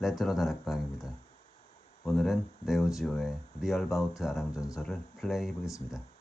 레트로 다 락방입니다. 오늘은 네오지오의 리얼바우트 아랑 전설을 플레이해 보겠습니다.